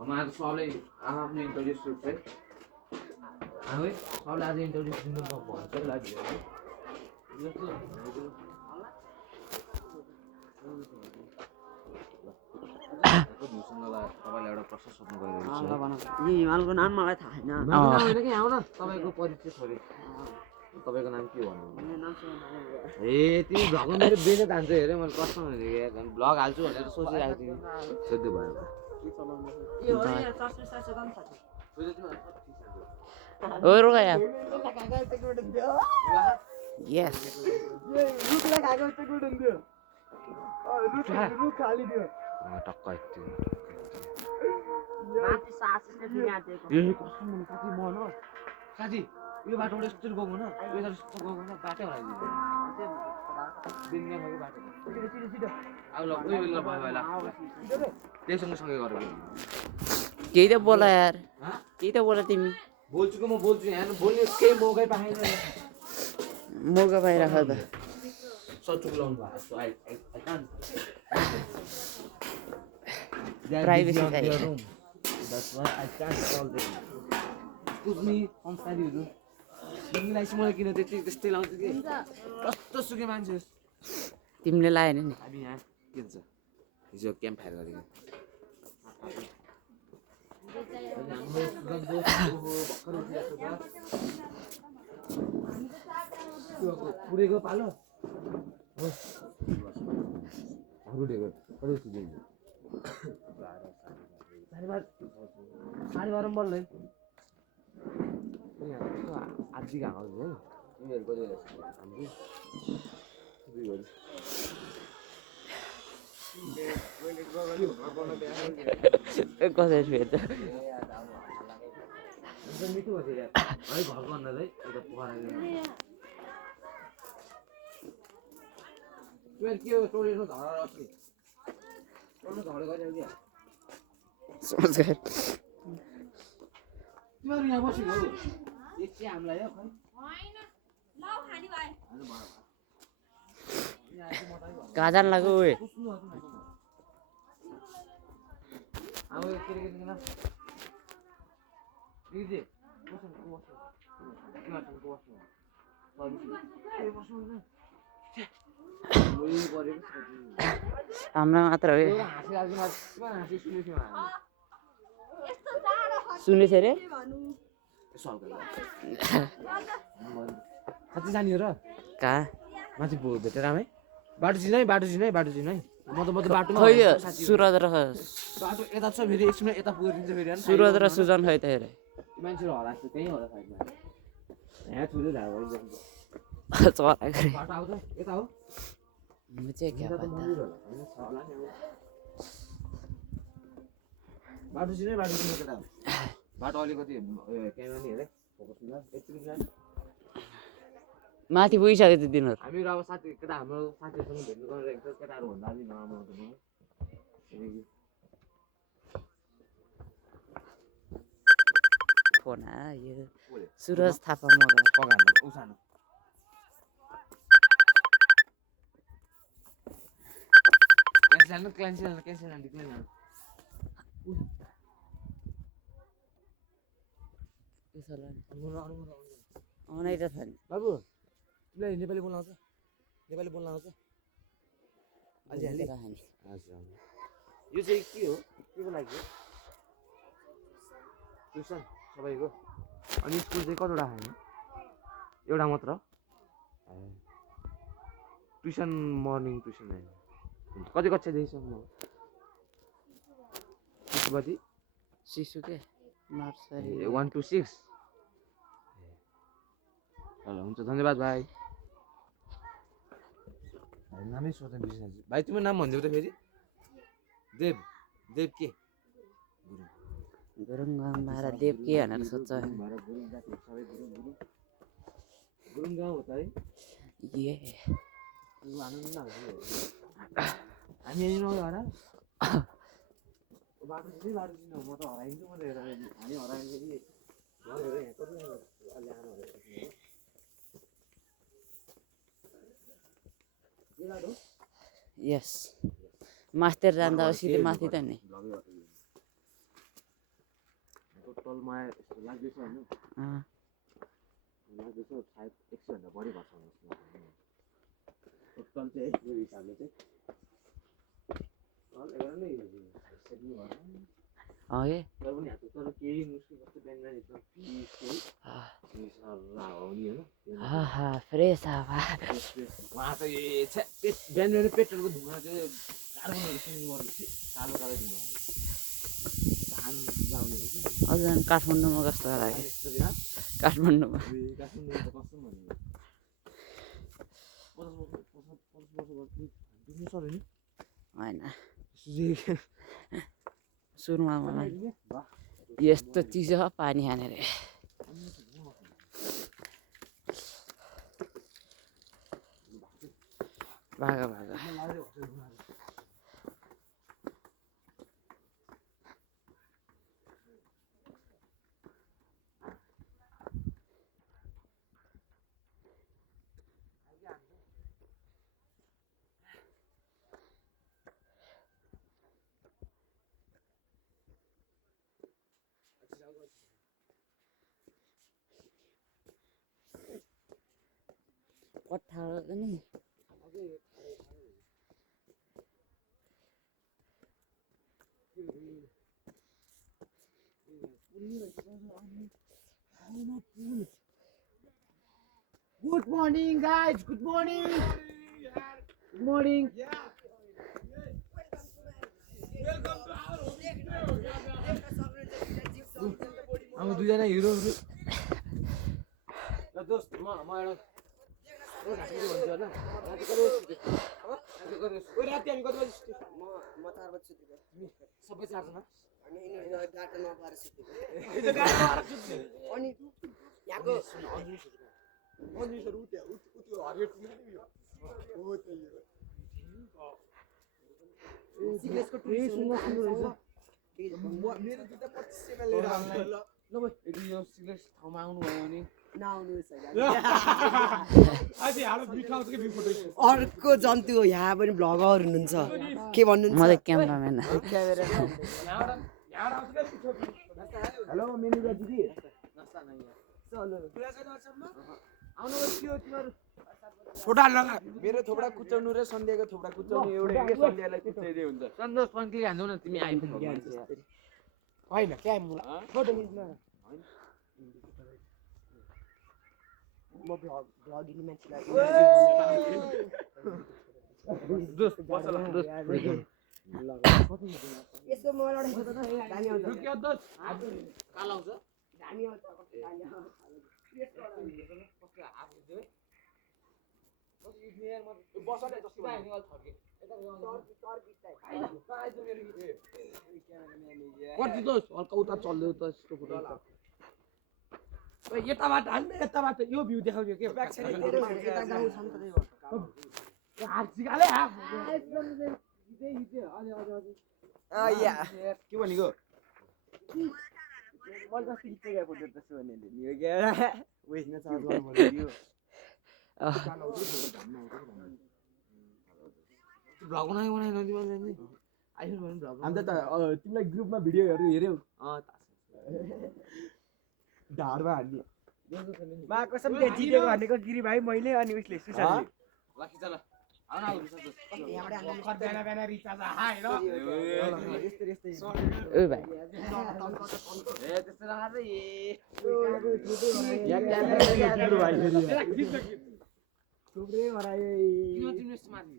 हमारे सबले आफ्नो इन्ट्रोड्युस सुट है हामी सबले आज इन्ट्रोड्युस दिनु भन्छ लाग्यो तपाईँले एउटा प्रश्न सोध्नु गइरहेको छु यो हिमालको नाम मलाई थाहा छैन होइन कि आउन तपाईँको परिचय छोरे तपाईँको नाम के भन्नु ए तिमी भ्लगमा मेरो बेने जान्छ हेरे मैले प्रश्न भनेको भ्लग हाल्छु भनेर सोचिरहेको थिएँ सोध्दै भयो रुक यार यस टक्क यति साथी यो बाटोबाट यस्तो गएको न यो यस्तो गएको न बाटै हराइदियो बाटो अब ल कोही बेला भयो होला त्यही सँगसँगै गरेको केही त बोला यार केही त बोला तिमी बोल्छु कि म बोल्छु यहाँ बोल्ने केही मौकै पाएन मौका पाइराख त सचुक लाउनु भएको प्राइभेसी चाहियो संस्कारीहरू तिमीलाई चाहिँ मलाई किन त्यस्तै लाउँछु कि कस्तो सुके मान्छे तिमीले लाएन नि हामी यहाँ के भन्छ हिजो क्याम्प फायर गरेको पुरेको पालो साढे 12 बल्ल है आधी घाँको है तिमीहरूको कसरी भेट्छ मिठो भयो है घरको अन्दाज है एउटा पोखरा के हो टोरेको धरा अस्ति टोर्नु धरे गरेको क्या संस्कार तिमीहरू यहाँ बसेको हो एकछिन हामीलाई हो खै कहाँ जानु लाग्यो उयो अब केटाकेटीमा हाम्रो मात्र हो सुनेछ अरे कति जाने हो र कहाँ माथि भेटेर आमै बाटो चिन है बाटो चिन है बाटो चिन है म त बाटोमा खै सुरज र बाटो यता छ फेरि एकछिनमा यता पुगिदिन्छ फेरि सुरज र सुजन खै त हेरे मान्छेहरू हराएको त्यही होला साइडमा यहाँ छुँदै झार चरा गरे बाटो आउँछ यता हो मुझे क्या पता बाटो चिन केटा बाटो अलिकति क्यामेरा नि हेरे फोकस मिला यति माथि पुगिसक्यो त्यो दिनहरू हामीहरू अब साथी केटा हाम्रो साथीहरूसँग भेट्नु गरिरहेको छ केटाहरू भन्दा अलि नराम्रो आउँछ फोन आयो सुरज थापा मगर पगार्नु उसानो क्यान्सल आउनै त छ नि बाबु तिमीलाई नेपाली बोल्न आउँछ नेपाली बोल्न आउँछ अलिअलि हजुर यो चाहिँ के हो के को लागि हो ट्युसन सबैको अनि स्कुल चाहिँ कतिवटा खाने एउटा मात्र ट्युसन मर्निङ ट्युसन कति कक्षादेखि सक्नु हो शिशुपति शिशु के नर्सरी 1 to 6 ल हुन्छ धन्यवाद भाइ नामै सोध्न बिर्सिन्छ भाइ तिम्रो नाम भनिदिऊ त फेरि देव देव के गुरुङ मारा देव के भनेर सोध्छ गुरुङ गाउँ हो त है ये हामी यहीँ नगयो हरा बाटो चाहिँ बाटो चिन्नु म त हराइदिन्छु म त हेर हामी हराएपछि यस मास्टर जाँदा सिधै माथि त नि टोटलमा यस्तो लाग्दैछ होइन लाग्दैछ सायद 100 भन्दा बढी भएको छ टोटल चाहिँ यो हिसाबले चाहिँ तर पनि तर केही मुस्किल कस्तो बिहान एकदम पिस हो नि होइन फ्रेस हावा उहाँ त बिहान पेट्रोलको धुवा चाहिँ कार्बनहरू सुन्नु पर्ने कालो कालो धुवा अझ काठमाडौँमा कस्तो लाग्यो काठमाडौँमा काठमाडौँमा त कस्तो भन्ने 50 वर्ष होइन सुरुमा मलाई यस्तो चिसो पानी खाने रे भागा भागा कट्ठा नि Good morning, guys. Good morning. Good morning. हामी दुईजना हिरोहरू ल दोस्त म एउटा राति हामी कति बजी म 4 बजे सुतेको सबै चारजना अनि डाटा नपाएर सुतेको अनि यहाँको मनिसहरु त्यो हरियो टुङ्गा नि यो हो त्यही हो सिग्रेटको ए सुन्न रहेछ मेरो जुत्ता 25 ml लिएर आउँछ ल ल भाइ यदि यो सिग्रेट ठाउँमा आउनु भयो भने नआउनु छैन आजै हालो बिठाउँछ के बिउ फोटो अर्को जन्तु हो यहाँ पनि भ्लगर हुनुहुन्छ के भन्नुहुन्छ म त क्यामेराम्यान हेलो मेनुजा दिदी छोटा लगा मेरो थोपडा कुचाउनु र सन्ध्याको थोपडा कुचाउनु एउटा के सन्ध्यालाई कुचाइदिए हुन्छ सन्तोष पङ्कले हान्नु न तिमी आइपुग्नु हैन क्या फोटो खिच्न म भ्लगिङ मान्छेलाई दोस्त बस ल दोस्त यसको म एउटा फोटो त दामी आउँछ रुकियो दोस्त कालो आउँछ दामी आउँछ कति दोस्त हल्का उता चल्दै त यस्तो फोटो यताबाट हाल्ने यताबाट यो भ्यू देखाउने के ब्याक साइड हार्सिकाले या के भनेको मैले जस्तो खिचेको फोटो त्यसो भने यो के वेस्ट न चार्ज गर्नु पर्यो भ्लग बनाइ नदिनु नि आइफोन भने भ्लग अन्त त तिमीलाई ग्रुपमा भिडियोहरू हेर्यौ ढाडमा हान्ने मा कसम त्यो जितेको भनेको गिरी भाइ मैले अनि उसले सुशान्तले ल खिच ल आउन आउ यस्तो यस्तै ओ भाइ ए त्यस्तो नगर थुप्रै हरायो तिमी यस्तो माथि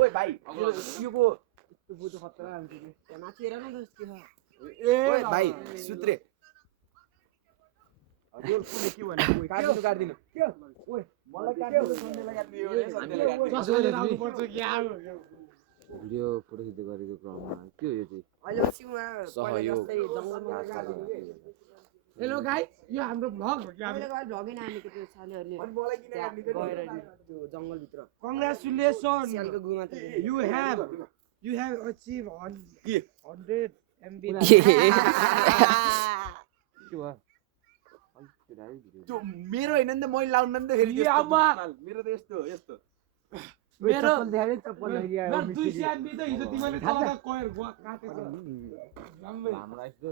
ओइ भाइ योको यस्तो फोटो खतरा हुन्छ कि त्यहाँ माथि हेर न त के छ ओइ भाइ सुत्रे हजुर कुले के भने काट्नु काट्दिनु के ओइ मलाई काट्नु सन्देला काट्नु भिडियो फोटो खिच्दै गरेको क्रममा के हो यो चाहिँ अहिले पछि उहाँ सहयोग हेलो गाइस यो हाम्रो भ्लग हो कि मैले गएर भ्लगै नआनेको त्यो सालेहरूले मलाई किन गएर त्यो जङ्गलभित्र कांग्रेचुलेसन सियालको गु मात्र you have achieved 100 MB त्यो मेरो हैन नि त मैले लाउन नि त फेरि मेरो त यस्तो यस्तो मेरो चप्पल मेरो 200 MB त हिजो तिमीले तलका कयर काटेछ हाम्रो आइसक्यो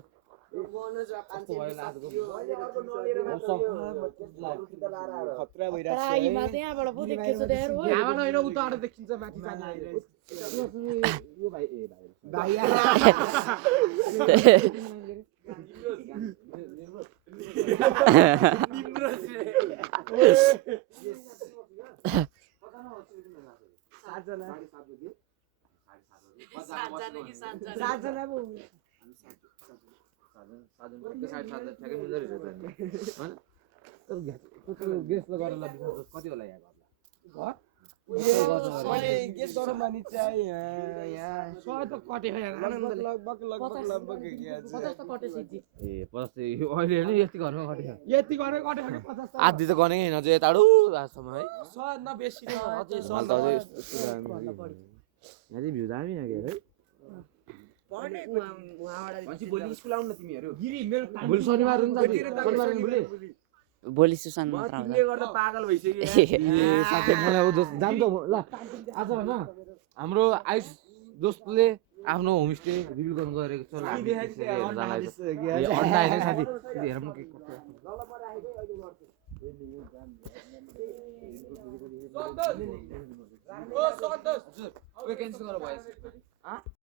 कस्तो भयो लाजको खतरा भइरहेको छ प्रागीमा त्यहाँबाट पो देखेछु त यार ओइ यहाँबाट होइन उताबाट देखिन्छ माथि जाने यो भाइ ए भाइ सातजना पो ठ्याक्कै मिल्दो रहेछ होइन गेस्ट गरेर कति होला यहाँ मैले गेस गरौँ भने चाहिँ यहाँ लगभग ए 50 अहिले होइन यति घरमा कट्यो यति गरेर कट्यो भने 50 आधी त गनेकै होइन चाहिँ टाढो आजसम्म है न बेसी न अझै मलाई त अझै यस्तो यहाँ चाहिँ भ्यू दामी यहाँ है भोलि स्कुल आउनु न तिमीहरू गिरी मेरो भोलि शनिबार हुन्छ शनिबार भोलि भोलि सुसान मात्र आउँछ तिमीले गर्दा पागल भइसक्यो ए साथी मलाई जाम त ल आज होइन हाम्रो आयुष दोस्तले आफ्नो होमस्टे रिभ्यू गर्नु गएको छ अन्डा होइन साथी हेरौँ न के क्यान्सल गरेर भयो